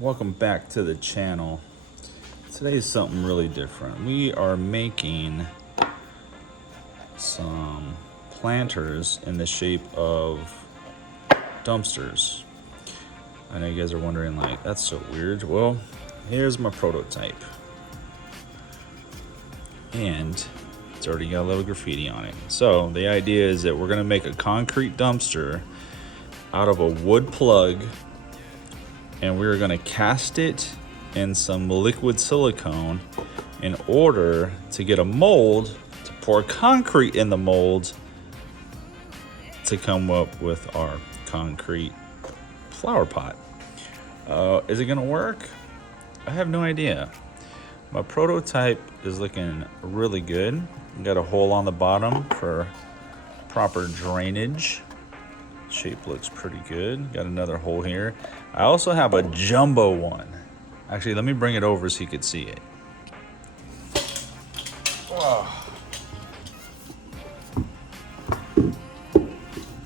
Welcome back to the channel. Today is something really different. We are making some planters in the shape of dumpsters. I know you guys are wondering, like, that's so weird. Well, here's my prototype. And it's already got a little graffiti on it. So the idea is that we're gonna make a concrete dumpster out of a wood plug, and we're gonna cast it in some liquid silicone in order to get a mold to pour concrete in the mold to come up with our concrete flower pot. Is it gonna work? I have no idea. My prototype is looking really good. Got a hole on the bottom for proper drainage. Shape looks pretty good. Got another hole here. I also have a jumbo one. Actually, let me bring it over so you could see it. Oh.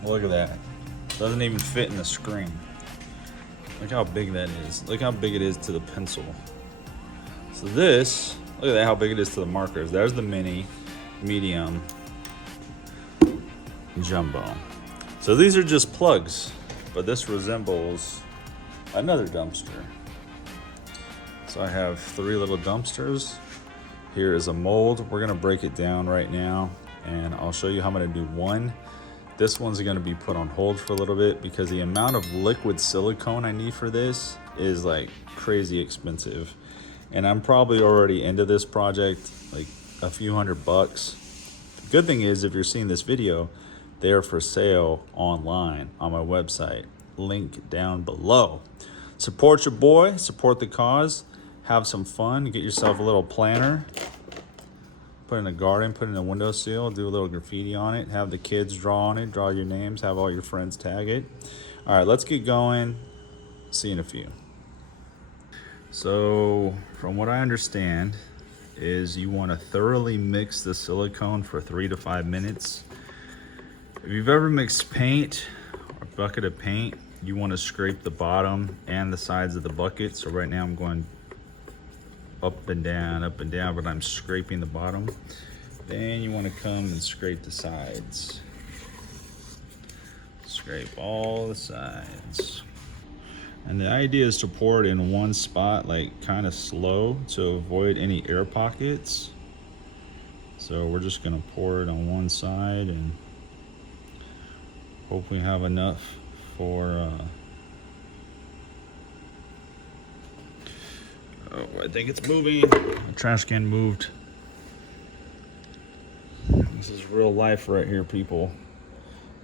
Look at that. Doesn't even fit in the screen. Look how big that is. Look how big it is to the pencil. So this, look at that, how big it is to the markers. There's the mini, medium, jumbo. So these are just plugs, but this resembles another dumpster. So I have 3 little dumpsters. Here is a mold. We're gonna break it down right now, and I'll show you how I'm gonna do one. This one's gonna be put on hold for a little bit because the amount of liquid silicone I need for this is like crazy expensive. And I'm probably already into this project, like a few $100. The good thing is, if you're seeing this video, they're for sale online on my website. Link down below. Support your boy, support the cause, have some fun, get yourself a little planter, put in a garden, put in a windowsill, do a little graffiti on it, have the kids draw on it, draw your names, have all your friends tag it. All right, let's get going. See you in a few. So from what I understand is you want to thoroughly mix the silicone for 3 to 5 minutes. If you've ever mixed paint or a bucket of paint, you want to scrape the bottom and the sides of the bucket. So right now I'm going up and down, but I'm scraping the bottom. Then you want to come and scrape the sides. Scrape all the sides. And the idea is to pour it in one spot, like kind of slow, to avoid any air pockets. So we're just gonna pour it on one side and hope we have enough for, oh, I think it's moving. The trash can moved. This is real life right here, people.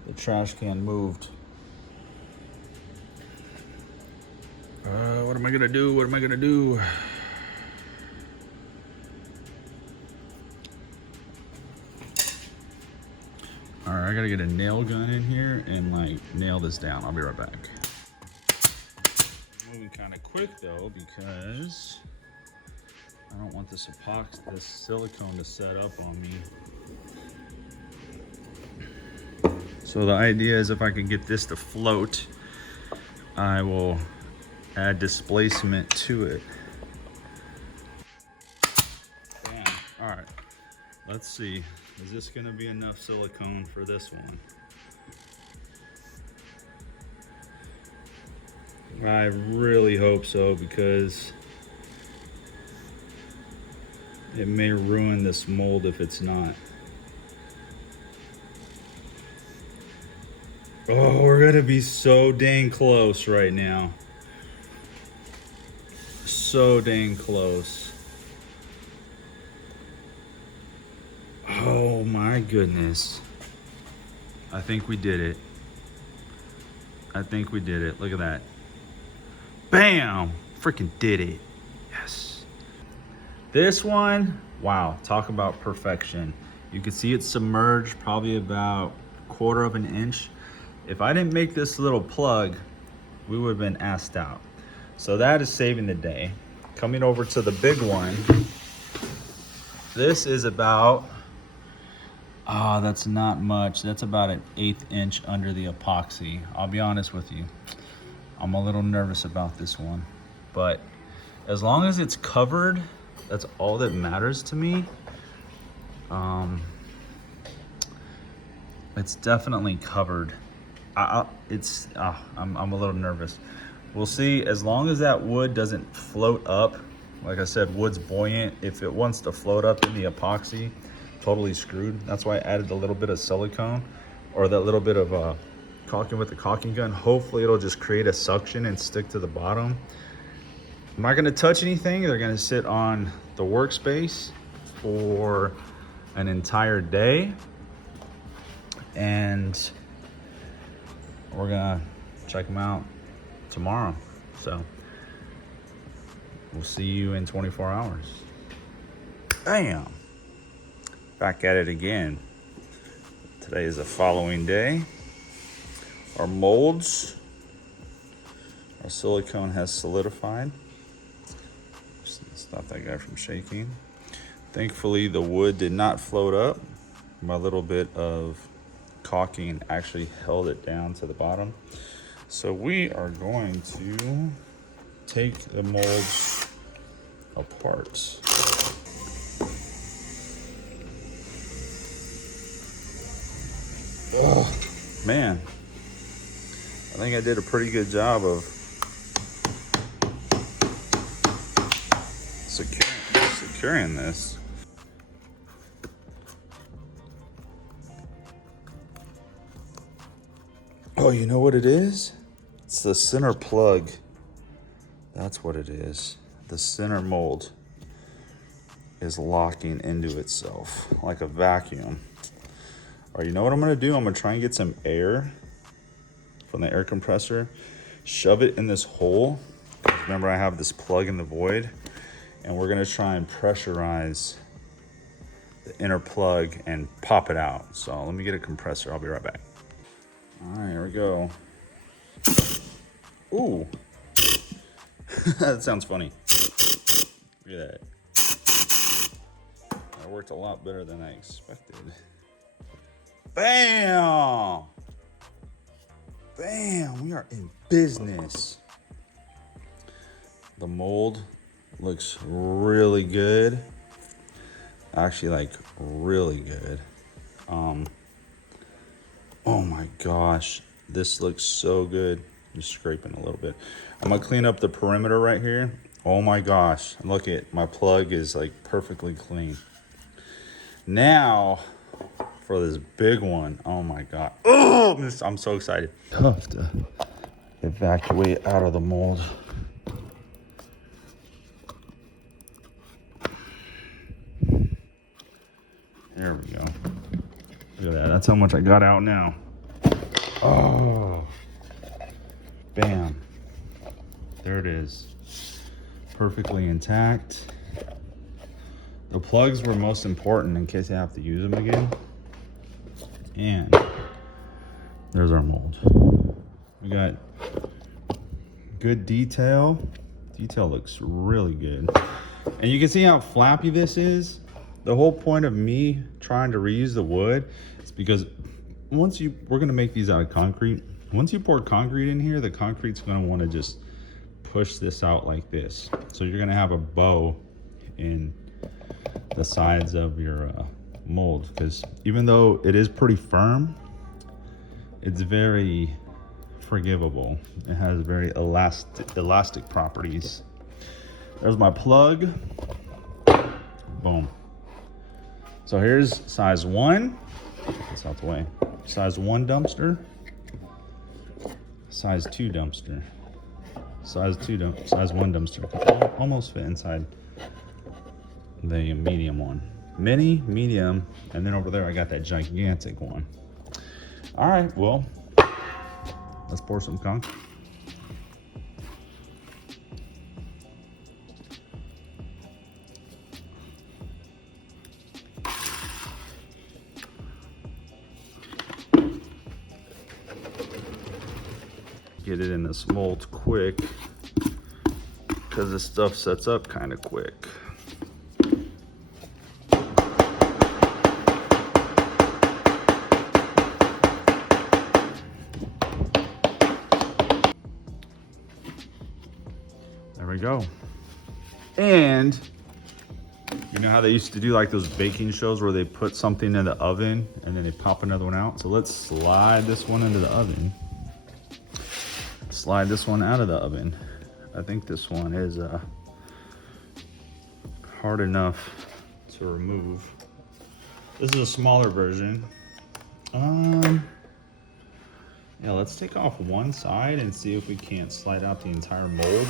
The trash can moved. What am I gonna do? What am I gonna do? All right, I gotta get a nail gun in here and like nail this down. I'll be right back. Moving kind of quick though, because I don't want this silicone to set up on me. So the idea is if I can get this to float, I will add displacement to it. Bam. All right, let's see. Is this gonna be enough silicone for this one? I really hope so, because it may ruin this mold if it's not. Oh, we're gonna be so dang close right now. So dang close. Oh my goodness. I think we did it. I think we did it. Look at that. Bam! Freaking did it. Yes. This one, wow, talk about perfection. You can see it submerged probably about 1/4 of an inch. If I didn't make this little plug, we would have been assed out. So that is saving the day. Coming over to the big one. This is about, that's not much. That's about an 1/8 inch under the epoxy. I'll be honest with you. I'm a little nervous about this one. but as long as it's covered, that's all that matters to me. It's definitely covered. I'm a little nervous. We'll see. As long as that wood doesn't float up, like I said, wood's buoyant. If it wants to float up in the epoxy, totally screwed. That's why I added a little bit of silicone, or that little bit of caulking with the caulking gun. Hopefully it'll just create a suction and stick to the bottom. I'm not gonna touch anything. They're gonna sit on the workspace for an entire day. And we're gonna check them out tomorrow. So we'll see you in 24 hours. Bam! Back at it again. Today is the following day. Our molds, our silicone has solidified. Stop that guy from shaking. Thankfully, the wood did not float up. My little bit of caulking actually held it down to the bottom. So we are going to take the molds apart. Oh, man. I think I did a pretty good job of securing this. Oh, you know what it is? It's the center plug. That's what it is. The center mold is locking into itself like a vacuum. All right, you know what I'm gonna do? I'm gonna try and get some air from the air compressor, shove it in this hole. Remember, I have this plug in the void, and we're gonna try and pressurize the inner plug and pop it out. So let me get a compressor. I'll be right back. All right, here we go. Ooh, that sounds funny. Look at that. That worked a lot better than I expected. Bam! Bam, we are in business. The mold looks really good. Actually, like really good. Oh my gosh, this looks so good. Just scraping a little bit. I'm gonna clean up the perimeter right here. Oh my gosh, look at my plug is like perfectly clean. Now for this big one. Oh my God. Oh, I'm so excited. Tough to evacuate out of the mold. There we go. Look at that. That's how much I got out now. Oh, bam. There it is. Perfectly intact. The plugs were most important in case I have to use them again. And there's our mold. We got good detail. Detail looks really good. And you can see how flappy this is. The whole point of me trying to reuse the wood is because we're gonna make these out of concrete. Once you pour concrete in here, the concrete's gonna wanna just push this out like this. So you're gonna have a bow in the sides of your mold, because even though it is pretty firm, it's very forgivable. It has very elastic properties. There's my plug. Boom. So here's size 1. Get this out the way. Size 1 dumpster. Size 2 dumpster. Size 1 dumpster. Almost fit inside the medium one. Mini, medium, and then over there I got that gigantic one. All right, well, let's pour some concrete. Get it in this mold quick, because this stuff sets up kind of quick. There we go. And you know how they used to do like those baking shows where they put something in the oven and then they pop another one out? So let's slide this one into the oven. Slide this one out of the oven. I think this one is hard enough to remove. This is a smaller version. Yeah, let's take off one side and see if we can't slide out the entire mold.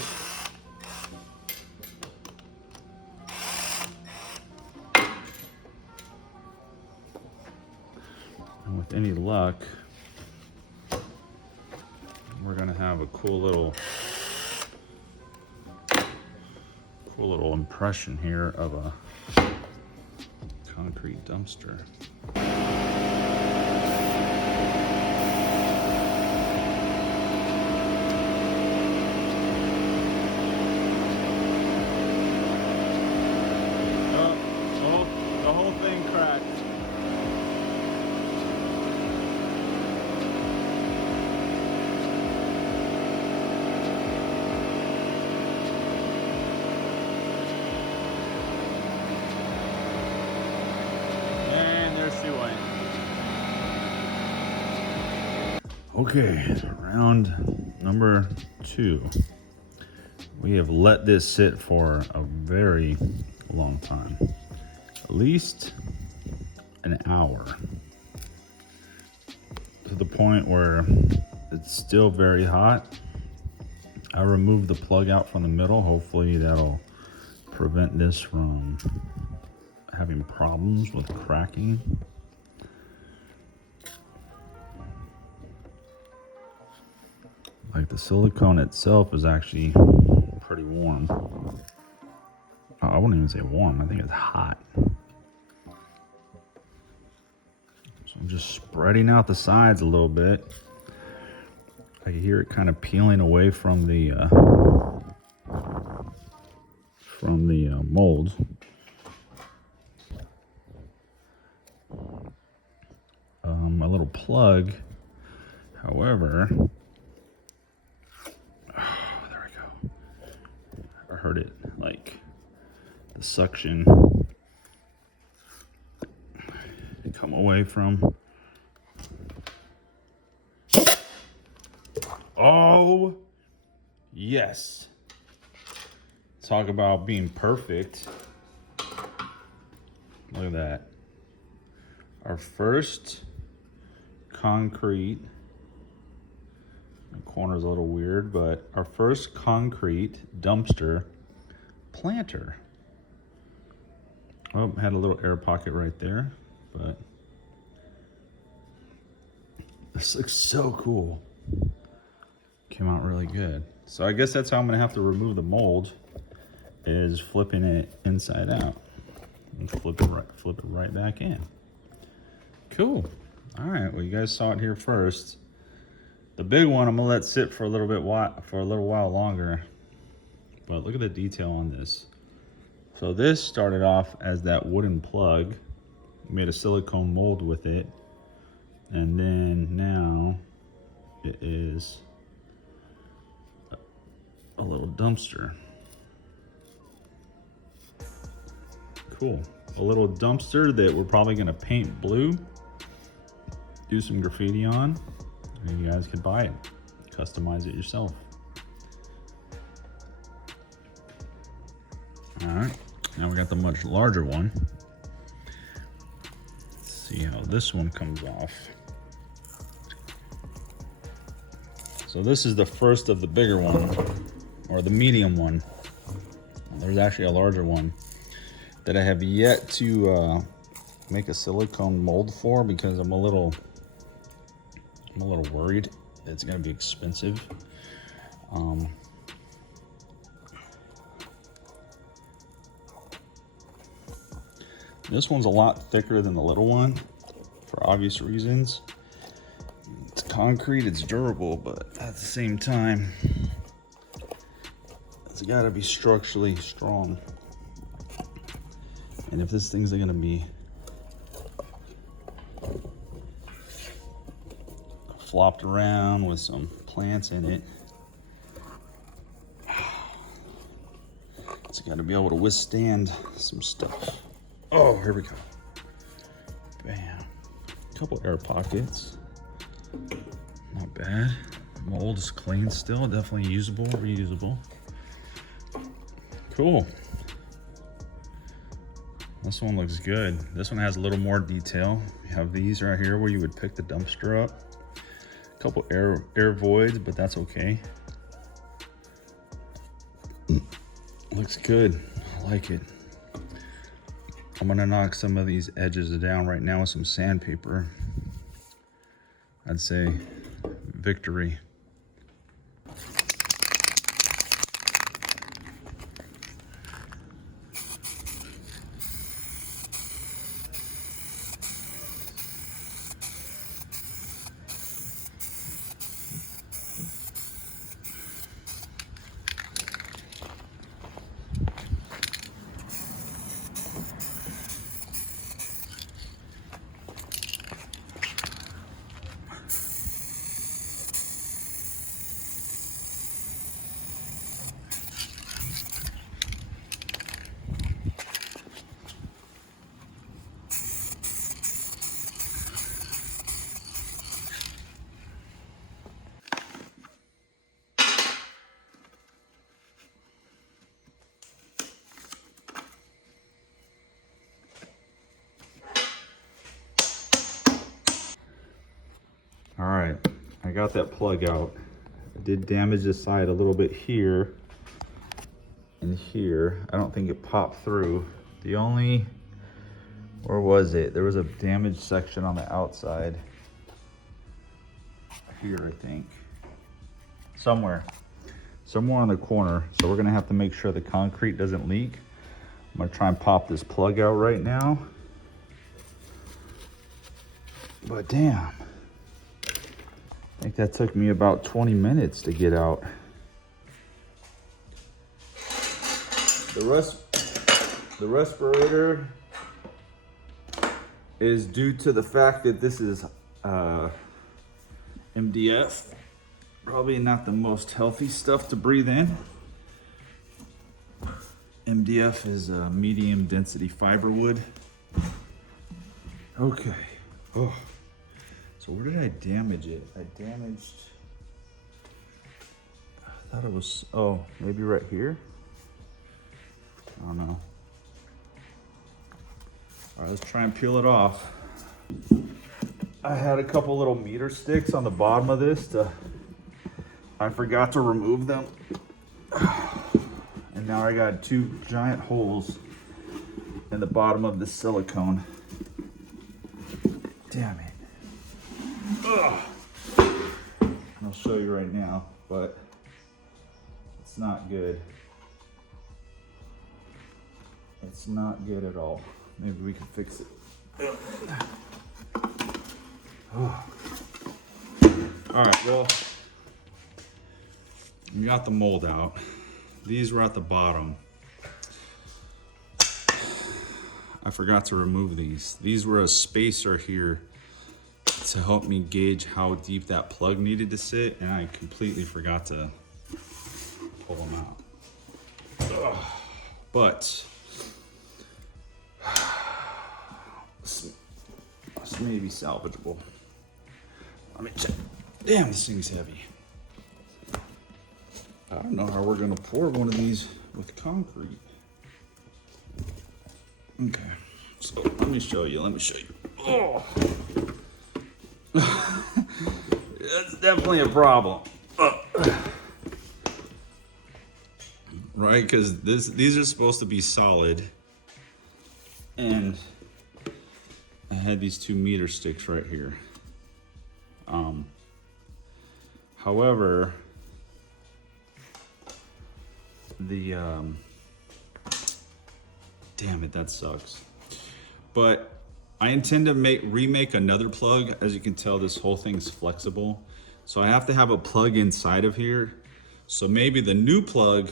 And with any luck, we're gonna have a cool little impression here of a concrete dumpster. The whole thing cracked. Okay, round number 2. We have let this sit for a very long time, at least an hour, to the point where it's still very hot. I removed the plug out from the middle. Hopefully that'll prevent this from having problems with cracking. Like the silicone itself is actually pretty warm. I wouldn't even say warm, I think it's hot. So I'm just spreading out the sides a little bit. I can hear it kind of peeling away from the mold. A little plug, however, heard it, like the suction come away from. Oh yes, talk about being perfect. Look at that, our first concrete, the corner's a little weird, but our first concrete dumpster planter. Oh, had a little air pocket right there, but this looks so cool. Came out really good. So I guess that's how I'm gonna have to remove the mold, is flipping it inside out and flip it right back in. Cool. All right, well, you guys saw it here first. The big one I'm gonna let sit for a little while longer. But look at the detail on this. So this started off as that wooden plug. We made a silicone mold with it. And then now it is a little dumpster. Cool. A little dumpster that we're probably gonna paint blue, do some graffiti on, and you guys could buy it, customize it yourself. All right, now we got the much larger one. Let's see how this one comes off. So this is the first of the bigger one, or the medium one. There's actually a larger one that I have yet to make a silicone mold for, because I'm a little worried it's gonna be expensive. This one's a lot thicker than the little one for obvious reasons. It's concrete, it's durable, but at the same time, it's gotta be structurally strong. And if this thing's gonna be flopped around with some plants in it, It's got to be able to withstand some stuff. Oh, here we go. Bam. A couple air pockets. Not bad. Mold is clean still, definitely usable, reusable. Cool. This one looks good. This one has a little more detail. You have these right here where you would pick the dumpster up. A couple air voids, but that's okay. Looks good. I like it. I'm gonna knock some of these edges down right now with some sandpaper. I'd say victory. All right, I got that plug out. I did damage the side a little bit here and here. I don't think it popped through. The only, where was it? There was a damaged section on the outside. Here, I think. Somewhere on the corner. So we're gonna have to make sure the concrete doesn't leak. I'm gonna try and pop this plug out right now. But damn. I think that took me about 20 minutes to get out. The respirator is due to the fact that this is MDF. Probably not the most healthy stuff to breathe in. MDF is a medium density fiber wood. Okay. Oh. So where did I damage it? I thought it was, oh, maybe right here? I don't know. All right, let's try and peel it off. I had a couple little meter sticks on the bottom of this I forgot to remove them. And now I got 2 giant holes in the bottom of the silicone. Damn it. Ugh. I'll show you right now, but it's not good. It's not good at all. Maybe we can fix it. Oh. All right, well, we got the mold out. These were at the bottom. I forgot to remove these. These were a spacer here to help me gauge how deep that plug needed to sit, and I completely forgot to pull them out. Ugh. But this may be salvageable. Let me check. Damn, this thing's heavy. I don't know how we're gonna pour one of these with concrete. Okay, so let me show you. Oh. That's definitely a problem. Right, because these are supposed to be solid. And I had these 2 meter sticks right here. However, damn it, that sucks. But I intend to remake another plug. As you can tell, this whole thing's flexible. So I have to have a plug inside of here. So maybe the new plug,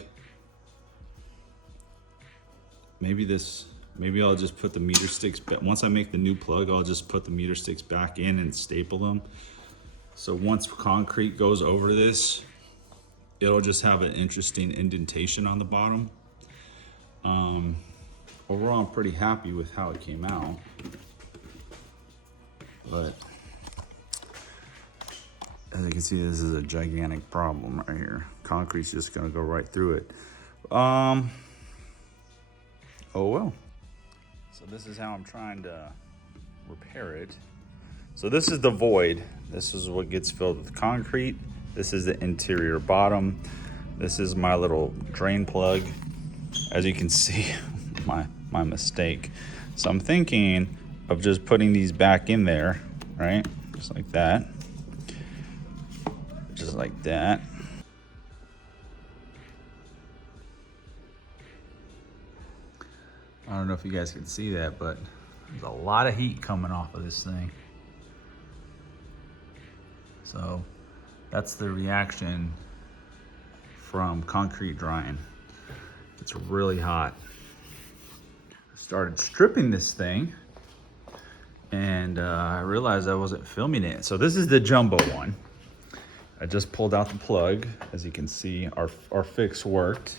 maybe I'll just put the meter sticks back. Once I make the new plug, I'll just put the meter sticks back in and staple them. So once concrete goes over this, it'll just have an interesting indentation on the bottom. Overall, I'm pretty happy with how it came out. But as you can see, this is a gigantic problem right here. Concrete's just gonna go right through it. Oh well. So this is how I'm trying to repair it. So this is the void. This is what gets filled with concrete. This is the interior bottom. This is my little drain plug. As you can see, my mistake. So I'm thinking of just putting these back in there, right? Just like that. Just like that. I don't know if you guys can see that, but there's a lot of heat coming off of this thing. So that's the reaction from concrete drying. It's really hot. I started stripping this thing and I realized I wasn't filming it. So this is the jumbo one. I just pulled out the plug. As you can see, our fix worked.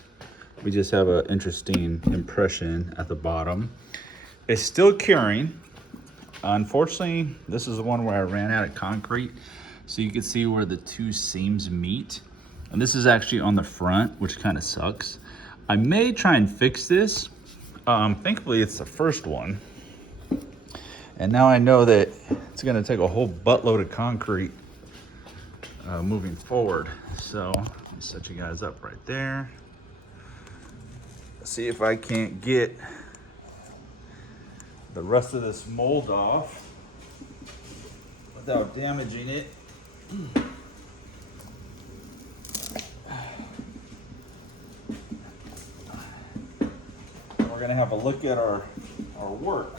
We just have an interesting impression at the bottom. It's still curing. Unfortunately, this is the one where I ran out of concrete. So you can see where the two seams meet. And this is actually on the front, which kind of sucks. I may try and fix this. Thankfully, it's the first one. And now I know that it's gonna take a whole buttload of concrete moving forward. So let me set you guys up right there. See if I can't get the rest of this mold off without damaging it. We're gonna have a look at our work.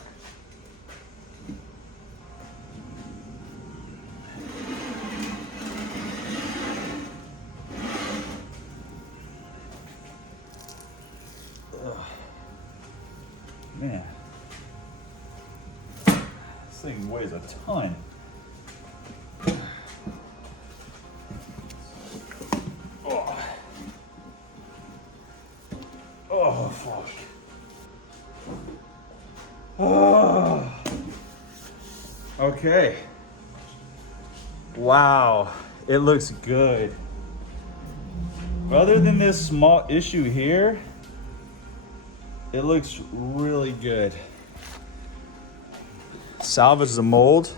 Man, this thing weighs a ton. Oh, fuck. Oh. Okay. Wow, it looks good. Other than this small issue here, it looks really good. Salvage the mold.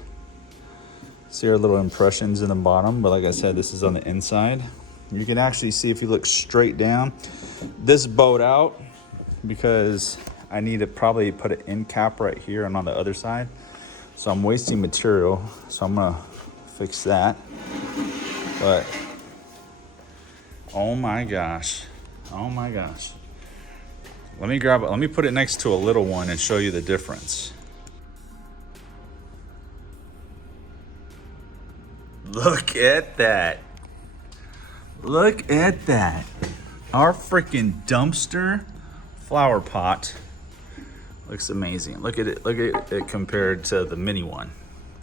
See our little impressions in the bottom, but like I said, this is on the inside. You can actually see if you look straight down, this bowed out because I need to probably put an end cap right here and on the other side. So I'm wasting material, so I'm gonna fix that. But, oh my gosh, oh my gosh. Let me grab it, let me put it next to a little one and show you the difference. Look at that. Look at that. Our freaking dumpster flower pot looks amazing. Look at it compared to the mini one.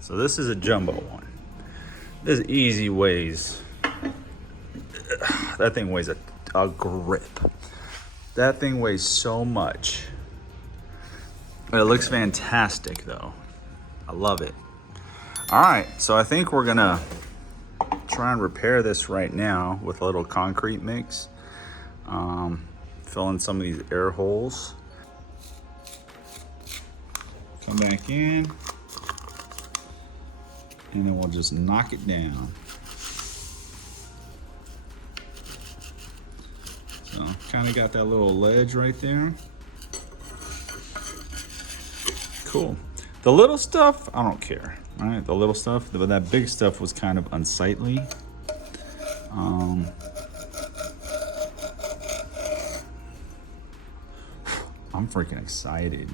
So this is a jumbo one. This easy weighs, that thing weighs a grip. That thing weighs so much. It looks fantastic though. I love it. All right, so I think we're gonna try and repair this right now with a little concrete mix. Fill in some of these air holes. Come back in, and then we'll just knock it down. So kind of got that little ledge right there. Cool. The little stuff, I don't care, right? The little stuff, but that big stuff was kind of unsightly. I'm freaking excited.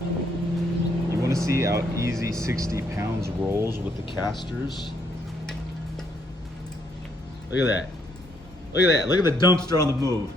You wanna see how easy 60 pounds rolls with the casters? Look at that. Look at that, look at the dumpster on the move.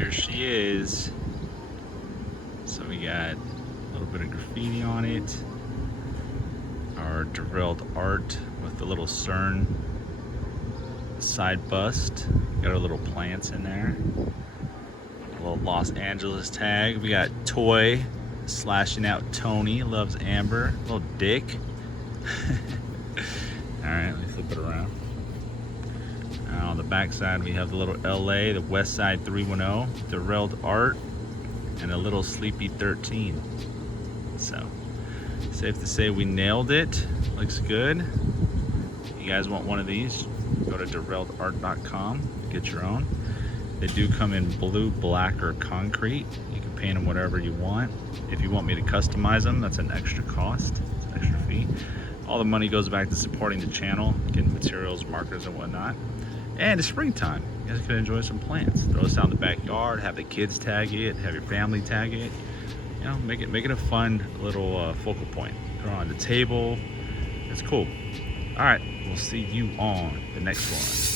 There she is. So we got a little bit of graffiti on it. Our Derwent art with the little CERN side bust. Got our little plants in there. A little Los Angeles tag. We got Toy slashing out Tony. Loves Amber. Little dick. Alright, let me flip it around. On the back side we have the little LA, the West Side 310, Derwent art, and a little Sleepy 13. So, safe to say we nailed it. Looks good. If you guys want one of these, go to derwentart.com, get your own. They do come in blue, black, or concrete. You can paint them whatever you want. If you want me to customize them, that's an extra cost, it's an extra fee. All the money goes back to supporting the channel, getting materials, markers, and whatnot. And it's springtime. You guys can enjoy some plants. Throw this out in the backyard, have the kids tag it, have your family tag it. You know, make it a fun little focal point. Throw it on the table. It's cool. All right, we'll see you on the next one.